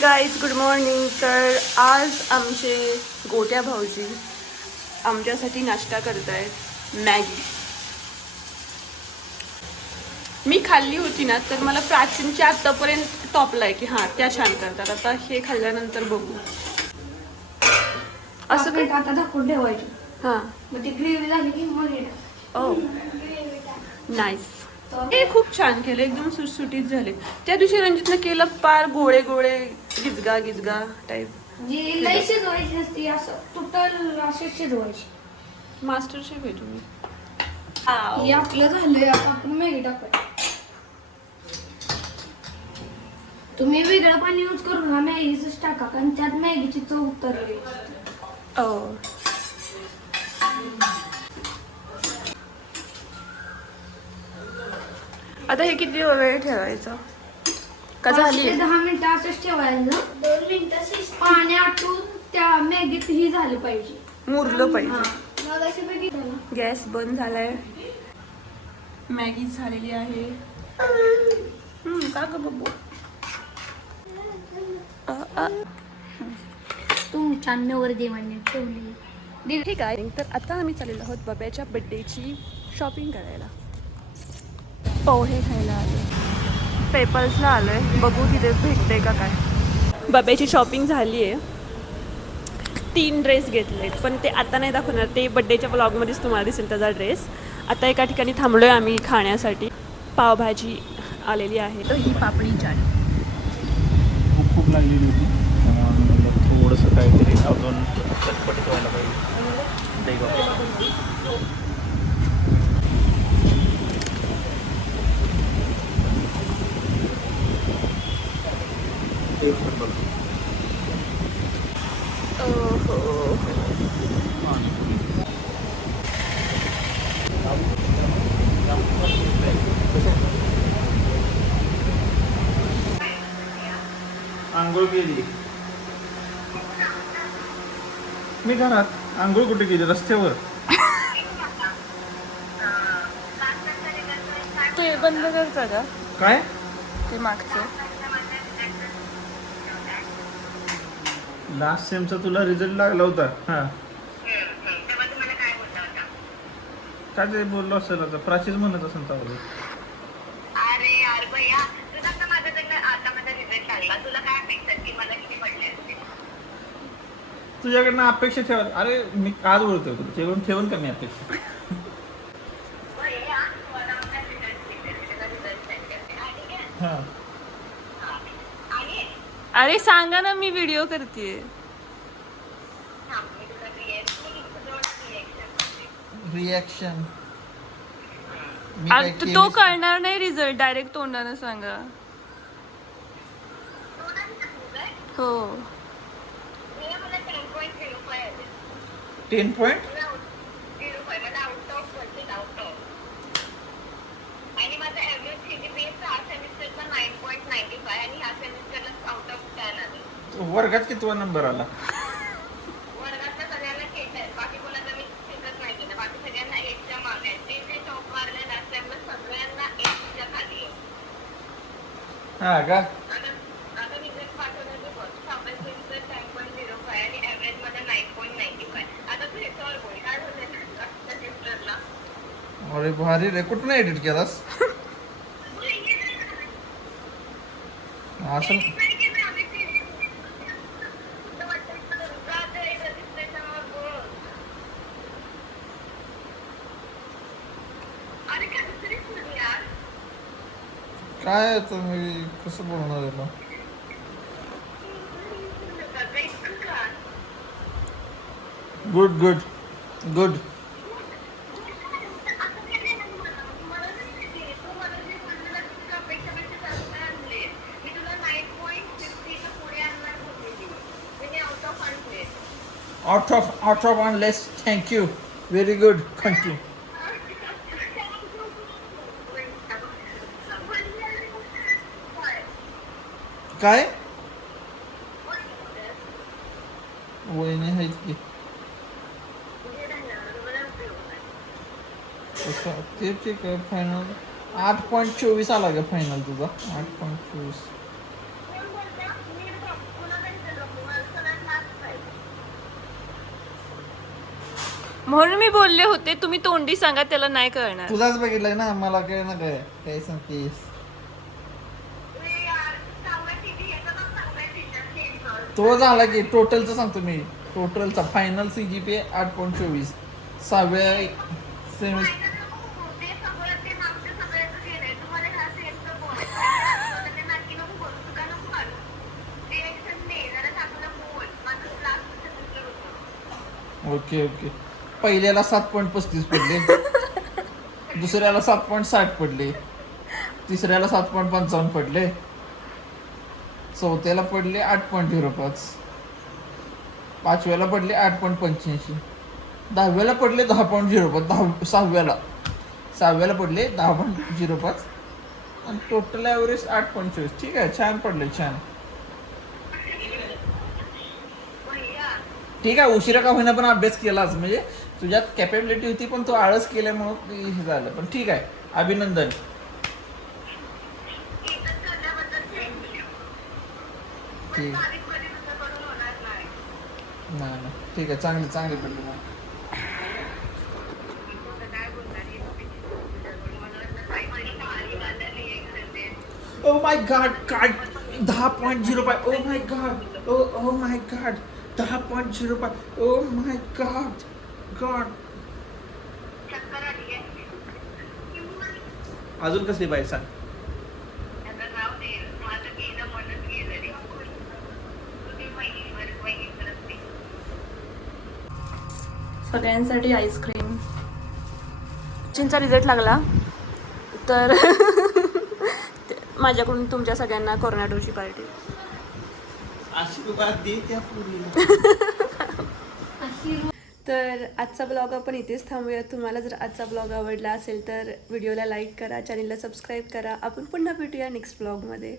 Guys good morning. तर आज आमचे गोट्या भाऊजी आमच्यासाठी नाश्ता करत आहेत मॅगी. मी खाल्ली होती ना तर मला प्राचीनच्या आत्तापर्यंत टॉपलाय की हां त्या छान करतात. आता हे खाल्ल्यानंतर बघू. असं काही आता झाकून ठेवायचं. हां मग ती ग्रेव्ही झाली की मग ओ नाईस. हे खूप छान केलं, एकदम सुटसुटीत झाले. त्या दिवशी रंजितनं केलं पार गोळे गोळे गिजगा गिजगा टाईप. जी लई शिजवायची नसती, असं टोटल असे शिजवायची. मास्टर शेफ आहे तुम्ही. हे आपलं झालंय, आता आपण मॅगी टाकायची. तुम्ही वेगळं पाणी यूज करू नका, मॅगीच टाका कारण त्यात मॅगीची चव उतरली. ओ आता हे किती वेळ ठेवायचं का झाली? 10 मिनिटं असंच ठेवायचं. 2 मिनिटं पाणी आटून त्या मॅगीत ही झालं पाहिजे, मुरलं पाहिजे. मग अशी मॅगी गॅस बंद झालाय. मॅगी झालेली आहे. का ग बबू? तुमच्या नवरदेवाने ठेवली. ठीक आहे. तर आता आम्ही चाललेलो आहोत बब्याच्या बड्डेची शॉपिंग करायला. पोहे खायला आलो, पेपल्सला आलोय. बघू तिथे भेटते का काय. बब्याची शॉपिंग झाली आहे. 3 ड्रेस घेतलेत पण ते आता नाही दाखवणार, ते बड्डेच्या व्लॉगमध्येच तुम्हाला दिसेल त्याचा ड्रेस. आता एका ठिकाणी थांबलोय आम्ही खाण्यासाठी. पावभाजी आलेली आहे. तर ही पापडी चाट खूप लागलेली होती, थोडंसं काहीतरी अजून चटपटीत व्हायला पाहिजे. आंघोळ केली मी घरात. आंघोळ कुठे केली? रस्त्यावर. ते बंद करता का काय ते मागचं? लास्ट सेमचा तुला रिझल्ट लागला होता? हा, काय ते बोललो असेल आता. प्राचीच म्हणत असेल तर. अरे यार भैया, तुझा आता माझ्याकडनं आता माझा रिझल्ट लागला, तुला काय अपेक्षा की मला किती पडले असते? तुझ्याकडनं अपेक्षा ठेवा. अरे मी आज बोलतोय, ठेवून का मी अपेक्षा? भैया, तू आता माझा रिझल्ट किती तुझा रिझल्ट ठीक आहे? हा, आणि अरे सांगा ना, मी व्हिडिओ करते. मी तुला रिॲक्शन मी आणि काय तो केलीच- कळणार नाही रिझल्ट, डायरेक्ट तोंडानं सांगा. हो मला 10.05 आले. 10 पॉईंट. मला 0.5 मला आउट ऑफ पडते, आउट ऑफ. आणि माझा ॲव्हरेज CGPA हा सेमिस्टरचा 9.95 आणि ह्या सेमिस्टरला आउट ऑफ 10 आले. वर्गात कितवा नंबर आला? वर्गातल्या सगळ्यांना केट आहे, बाकी कोणाला मी शिकत नाही केलं. बाकी सगळ्यांना 8च्या मागे आहे. ते जे टॉप मारले लास्ट टाइमला सगळ्यांना 8च्या खाली आहे. हा का? आता रिझल्ट पाठवण्याचं फर्स्ट सापडलेलं 10.05 आणि ॲव्हरेज मध्ये 9.95. आता तू ह्याच्यावर बोल, काय होतं लास्टच्या सेमिस्टरला? अरे भारी रे. कुठून एडिट केलास? असं काय तुम्ही कसं बोलणार याला? Good good good. Out of unless. Thank you. Very good. Continue. काय वहिनी आहेत की? ते ठीक आहे. फायनल 8.24 आला का फायनल तुझा? 8.24. म्हणून मी बोलले होते तुम्ही तोंडी सांगा, त्याला नाही कळणार. तुझाच बघितलंय ना, मला काय ना काय सांगतेस. तो झाला की टोटलचं सांगतो मी. टोटलचा फायनल CGPA 8.24. 6व्या सेमिस्टर. Okay okay. पहिल्याला 7.35 पडले, दुसऱ्याला 7.60 पडले, तिसऱ्याला 7.55 पडले, चौथ्याला पडले 8.05, पाचव्याला पडले 8.85, 10व्याला पडले 10.05, 6व्याला पडले 10.05 आणि टोटल ॲव्हरेज 8.24. ठीक आहे, छान पडले, छान. ठीक आहे, उशिरा का होईना पण अभ्यास केलाच, म्हणजे तुझ्यात कॅपेबिलिटी होती पण तू आळस केल्यामुळं हे झालं. पण ठीक आहे, अभिनंदन. ठीक नाही ठीक आहे, चांगली पडली मग. ओ माय गॉड, काय 10.05. Oh my God, oh my God, 10.05. Oh my God अजून कसली बाई सांग. सगळ्यांसाठी आईस्क्रीम. चिंचा रिझल्ट लागला तर माझ्याकडून तुमच्या सगळ्यांना कोरोनाडोची पार्टी. आशीर्वाद दे त्या पुरीला. तर आजचा ब्लॉग आपण इथेच थांबूया. तुम्हाला जर आजचा ब्लॉग आवडला असेल तर व्हिडिओला लाईक करा, चॅनलला सबस्क्राईब करा. आपण पुन्हा भेटूया नेक्स्ट ब्लॉगमध्ये.